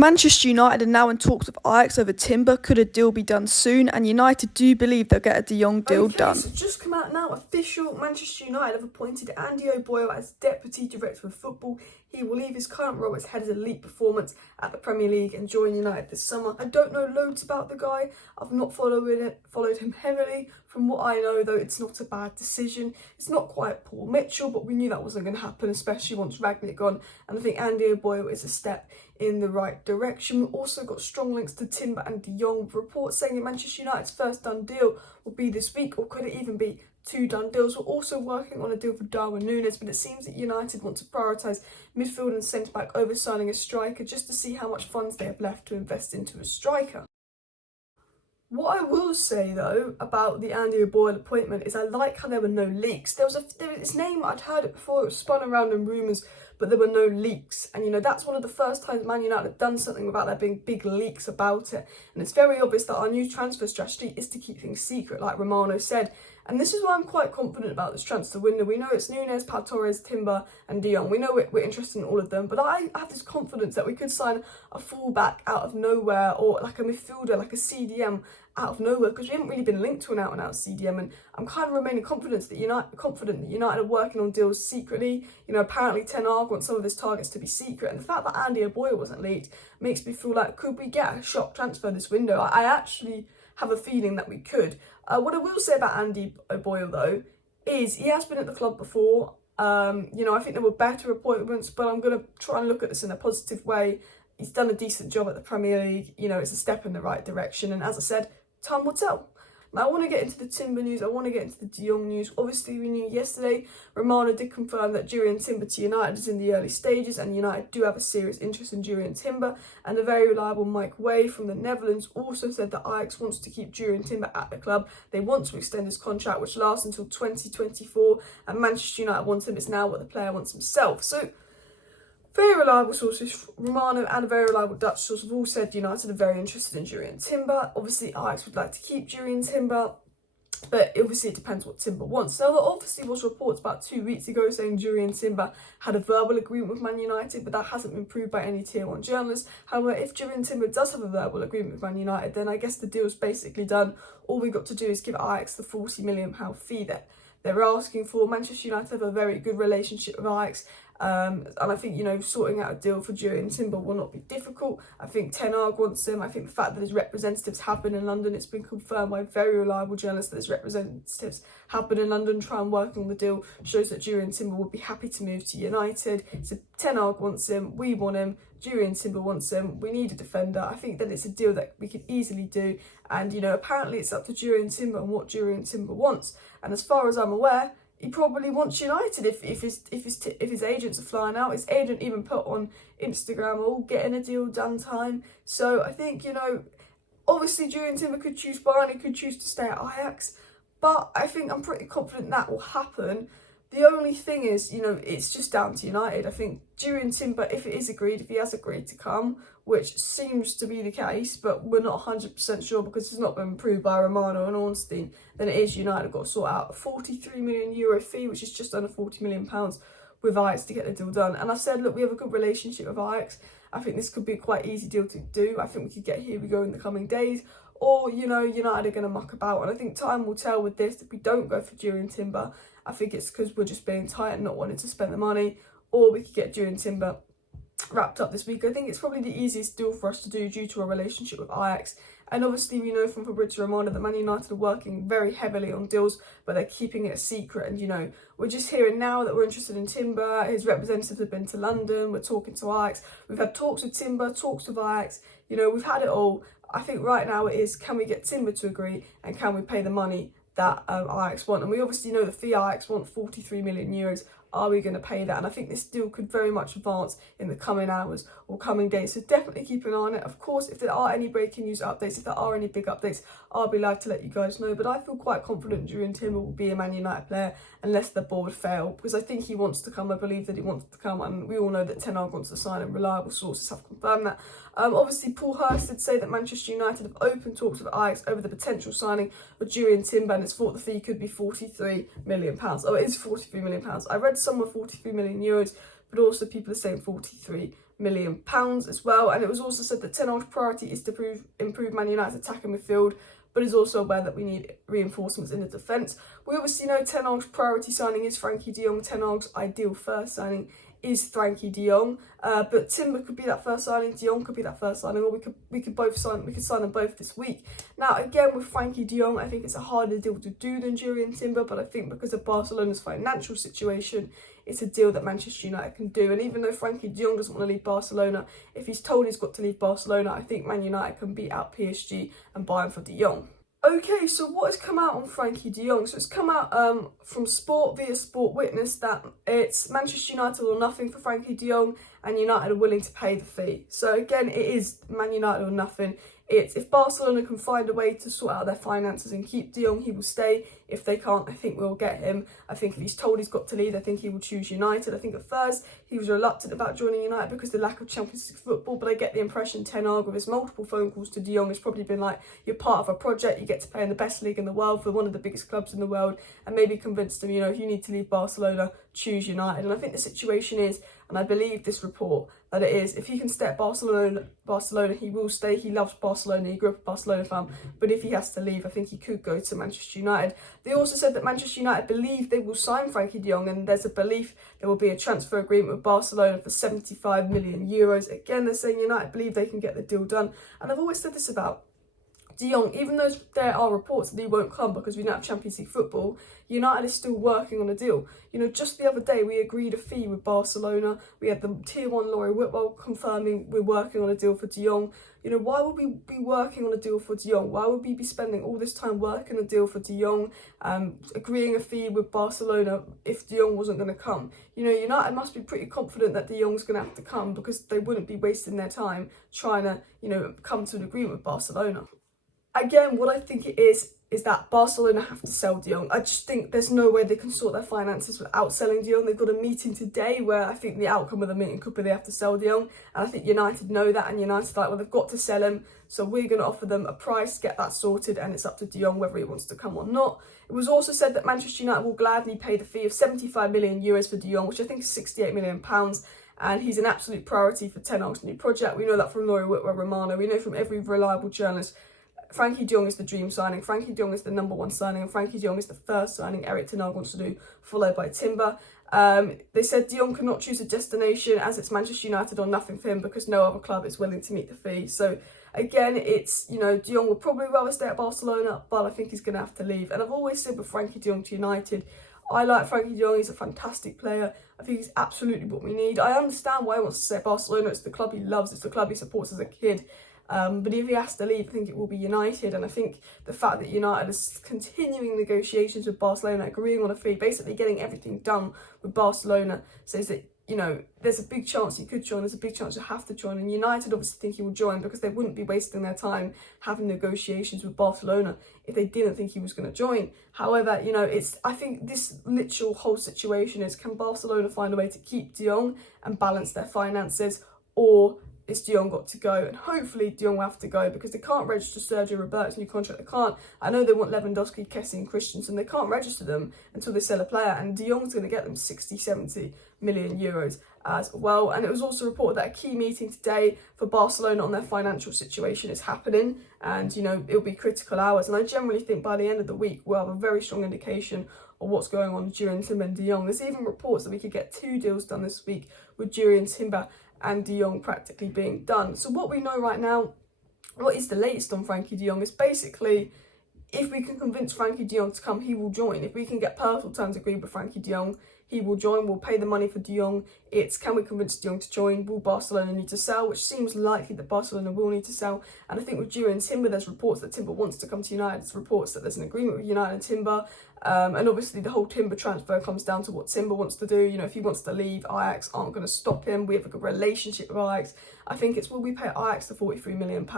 Manchester United are now in talks with Ajax over Timber. Could a deal be done soon? And United do believe they'll get a De Jong deal done. So just come out now, official, Manchester United have appointed Andy O'Boyle as Deputy Director of Football. He will leave his current role as head of elite performance at the Premier League and join United this summer. I don't know loads about the guy. I've not followed him heavily. From what I know, though, it's not a bad decision. It's not quite Paul Mitchell, but we knew that wasn't going to happen, especially once Rangnick gone. And I think Andy O'Boyle is a step in the right direction. We've also got strong links to Timber and De Jong, with reports saying that Manchester United's first done deal will be this week, or could it even be 2 done deals. We're also working on a deal for Darwin Núñez, but it seems that United want to prioritise midfield and centre-back over signing a striker, just to see how much funds they have left to invest into a striker. What I will say, though, about the Andy O'Boyle appointment is I like how there were no leaks. There was his name, I'd heard it before, it was spun around in rumours, but there were no leaks. And, that's one of the first times Man United have done something without there being big leaks about it. And it's very obvious that our new transfer strategy is to keep things secret, like Romano said. And this is why I'm quite confident about this transfer window. We know it's Núñez, Pau Torres, Timber and De Jong. We know we're interested in all of them, but I have this confidence that we could sign a fullback out of nowhere, or like a midfielder, like a CDM out of nowhere, because we haven't really been linked to an out-and-out CDM, and I'm kind of remaining confident that United are working on deals secretly. Apparently Ten Hag wants some of his targets to be secret, and the fact that Andy O'Boyle wasn't leaked makes me feel like, could we get a shock transfer this window? I actually have a feeling that we could. What I will say about Andy O'Boyle, though, is he has been at the club before. I think there were better appointments, but I'm going to try and look at this in a positive way. He's done a decent job at the Premier League. It's a step in the right direction, and as I said, time will tell. Now, I want to get into the Timber news. I want to get into the De Jong news. Obviously, we knew yesterday Romano did confirm that Jurrien Timber to United is in the early stages, and United do have a serious interest in Jurrien Timber. And a very reliable Mike Way from the Netherlands also said that Ajax wants to keep Jurrien Timber at the club. They want to extend his contract, which lasts until 2024, and Manchester United wants him. It's now what the player wants himself. So, very reliable sources, Romano and a very reliable Dutch source, have all said United are very interested in Jurrien Timber. Obviously, Ajax would like to keep Jurrien Timber, but obviously it depends what Timber wants. Now, there obviously was reports about 2 weeks ago saying Jurrien Timber had a verbal agreement with Man United, but that hasn't been proved by any Tier 1 journalists. However, if Jurrien Timber does have a verbal agreement with Man United, then I guess the deal's basically done. All we've got to do is give Ajax the £40 million fee that they're asking for. Manchester United have a very good relationship with Ajax. And I think, sorting out a deal for Jurrien Timber will not be difficult. I think Ten Hag wants him. I think the fact that his representatives have been in London, it's been confirmed by very reliable journalists that his representatives have been in London trying working on the deal, shows that Jurrien Timber would be happy to move to United. So Ten Hag wants him, we want him, Jurrien Timber wants him, we need a defender. I think that it's a deal that we could easily do. And, apparently it's up to Jurrien Timber and what Jurrien Timber wants. And as far as I'm aware, he probably wants United if his agents are flying out. His agent even put on Instagram, "Oh, getting a deal done time." So I think, obviously Jurrien Timber could choose Bayern, he could choose to stay at Ajax, but I think I'm pretty confident that will happen. The only thing is, it's just down to United. I think Jurrien Timber, if he has agreed to come, which seems to be the case, but we're not 100% sure because it's not been approved by Romano and Ornstein, then it is United have got to sort out a €43 million fee, which is just under £40 million with Ajax to get the deal done. And I've said, look, we have a good relationship with Ajax. I think this could be a quite easy deal to do. I think we could get Here We Go in the coming days. Or, United are going to muck about. And I think time will tell with this. If we don't go for Jurrien Timber, I think it's because we're just being tight and not wanting to spend the money. Or we could get Jurrien Timber wrapped up this week. I think it's probably the easiest deal for us to do due to our relationship with Ajax. And obviously we know from Fabrizio Romano that Man United are working very heavily on deals, but they're keeping it a secret. And, we're just hearing now that we're interested in Timber. His representatives have been to London. We're talking to Ajax. We've had talks with Timber, talks with Ajax. We've had it all. I think right now it is, can we get Timber to agree, and can we pay the money that Ajax want? And we obviously know the fee Ajax want, €43 million. Are we going to pay that? And I think this deal could very much advance in the coming hours or coming days. So definitely keep an eye on it. Of course, if there are any breaking news updates, if there are any big updates, I'll be live to let you guys know. But I feel quite confident Jurrien Timber will be a Man United player unless the board fail, because I think he wants to come. I believe that he wants to come, and we all know that Ten Hag wants to sign him. Reliable sources have confirmed that. Obviously, Paul Hurst did say that Manchester United have opened talks with Ajax over the potential signing of Jurrien Timber, and it's thought the fee could be £43 million. Oh, it is £43 million. I read somewhere €43 million, but also people are saying £43 million as well. And it was also said that Ten Hag's priority is to improve Man United's attacking midfield, but is also aware that we need reinforcements in the defence. We obviously know Ten Hag's priority signing is Frenkie de Jong. Ten Hag's ideal first signing is Frenkie de Jong, but Timber could be that first signing, de Jong could be that first signing, or we could sign them both this week. Now again, with Frenkie de Jong, I think it's a harder deal to do than Jurrien Timber, but I think because of Barcelona's financial situation, it's a deal that Manchester United can do. And even though Frenkie de Jong doesn't want to leave Barcelona, if he's told he's got to leave Barcelona, I think Man United can beat out PSG and buy him for de Jong. Okay, so what has come out on Frenkie de Jong? So it's come out from Sport via Sport Witness that it's Manchester United or nothing for Frenkie de Jong, and United are willing to pay the fee. So again, it is Man United or nothing. It's if Barcelona can find a way to sort out their finances and keep de Jong, he will stay. If they can't, I think we'll get him. I think if he's told he's got to leave, I think he will choose United. I think at first he was reluctant about joining United because of the lack of Champions League football, but I get the impression Ten Hag, with his multiple phone calls to de Jong, has probably been like, you're part of a project, you get to play in the best league in the world for one of the biggest clubs in the world, and maybe convinced him, if you need to leave Barcelona, choose United. And I think the situation is, and I believe this report, that it is, if he can stay at Barcelona, he will stay. He loves Barcelona, he grew up a Barcelona fan, but if he has to leave, I think he could go to Manchester United. They also said that Manchester United believe they will sign Frenkie de Jong, and there's a belief there will be a transfer agreement with Barcelona for 75 million euros. Again, they're saying United believe they can get the deal done. And I've always said this about de Jong, even though there are reports that he won't come because we don't have Champions League football, United is still working on a deal. Just the other day we agreed a fee with Barcelona. We had the Tier 1 Laurie Whitwell confirming we're working on a deal for de Jong. Why would we be working on a deal for de Jong? Why would we be spending all this time working on a deal for de Jong, agreeing a fee with Barcelona if de Jong wasn't going to come? United must be pretty confident that de Jong's going to have to come, because they wouldn't be wasting their time trying to, come to an agreement with Barcelona. Again, what I think it is that Barcelona have to sell de Jong. I just think there's no way they can sort their finances without selling de Jong. They've got a meeting today where I think the outcome of the meeting could be they have to sell de Jong. And I think United know that, and United are like, well, they've got to sell him, so we're going to offer them a price, get that sorted, and it's up to de Jong whether he wants to come or not. It was also said that Manchester United will gladly pay the fee of 75 million euros for de Jong, which I think is £68 million. And he's an absolute priority for Ten Hag's new project. We know that from Laurie Whitwell Romano. We know from every reliable journalist Frenkie de Jong is the dream signing, Frenkie de Jong is the #1 signing, and Frenkie de Jong is the first signing Eric Ten Hag wants to do, followed by Timber. They said de Jong cannot choose a destination as it's Manchester United or nothing for him because no other club is willing to meet the fee. So again, it's, de Jong will probably rather stay at Barcelona, but I think he's going to have to leave. And I've always said with Frenkie de Jong to United, I like Frenkie de Jong, he's a fantastic player. I think he's absolutely what we need. I understand why he wants to stay at Barcelona, it's the club he loves, it's the club he supports as a kid. But if he has to leave, I think it will be United. And I think the fact that United is continuing negotiations with Barcelona, agreeing on a fee, basically getting everything done with Barcelona, says that, there's a big chance he could join, there's a big chance you have to join. And United obviously think he will join because they wouldn't be wasting their time having negotiations with Barcelona if they didn't think he was going to join. However, I think this literal whole situation is, can Barcelona find a way to keep de Jong and balance their finances, or is de Jong got to go? And hopefully de Jong will have to go, because they can't register Sergio Roberto's new contract. They can't. I know they want Lewandowski, Kessie and Christensen. They can't register them until they sell a player, and de Jong's going to get them 60-70 million euros as well. And it was also reported that a key meeting today for Barcelona on their financial situation is happening, and it'll be critical hours. And I generally think by the end of the week we'll have a very strong indication of what's going on with Jurrien Timber and de Jong. There's even reports that we could get 2 deals done this week with Jurrien Timber and de Jong practically being done. So what we know right now, what is the latest on Frenkie de Jong, is basically, if we can convince Frenkie de Jong to come, he will join. If we can get personal terms agreed with Frenkie de Jong, he will join. We'll pay the money for de Jong. It's, can we convince de Jong to join? Will Barcelona need to sell? Which seems likely that Barcelona will need to sell. And I think with Jurrien Timber, there's reports that Timber wants to come to United. There's reports that there's an agreement with United and Timber. And obviously the whole Timber transfer comes down to what Timber wants to do. If he wants to leave, Ajax aren't going to stop him. We have a good relationship with Ajax. I think it's, will we pay Ajax the £43 million?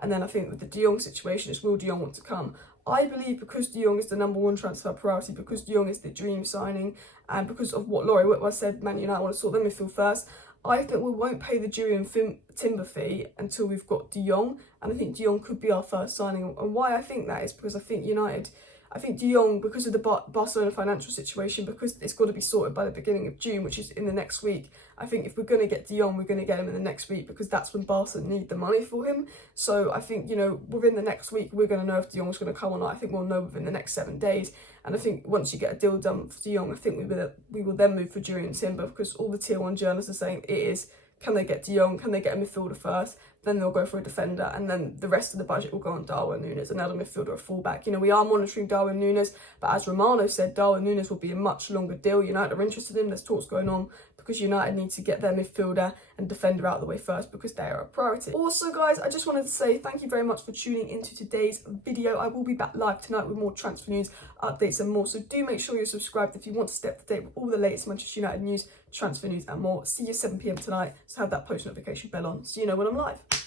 And then I think with the de Jong situation, it's, will de Jong want to come? I believe because de Jong is the #1 transfer priority, because de Jong is the dream signing, and because of what Laurie Whitwell said, Man United want to sort their midfield first, I think we won't pay the Jurrien Timber fee until we've got de Jong, and I think de Jong could be our first signing. And why I think that is because I think United, I think De Jong, because of the Barcelona financial situation, because it's got to be sorted by the beginning of June, which is in the next week, I think if we're going to get De Jong, we're going to get him in the next week, because that's when Barca need the money for him. So I think, you know, within the next week, we're going to know if De Jong's going to come or not. I think we'll know within the next 7 days. And I think once you get a deal done for De Jong, I think we will then move for Jurrien Timber, because all the tier 1 journalists are saying it is, can they get De Jong? Can they get a midfielder first? Then they'll go for a defender, and then the rest of the budget will go on Darwin Núñez, another midfielder, a fullback. You know, we are monitoring Darwin Núñez, but as Romano said, Darwin Núñez will be a much longer deal. United are interested in him. There's talks going on, because United need to get their midfielder and defender out of the way first, because they are a priority. Also, guys, I just wanted to say thank you very much for tuning into today's video. I will be back live tonight with more transfer news, updates and more. So do make sure you're subscribed if you want to stay up to date with all the latest Manchester United news, transfer news and more. See you 7 p.m. tonight, so have that post notification bell on so you know when I'm live.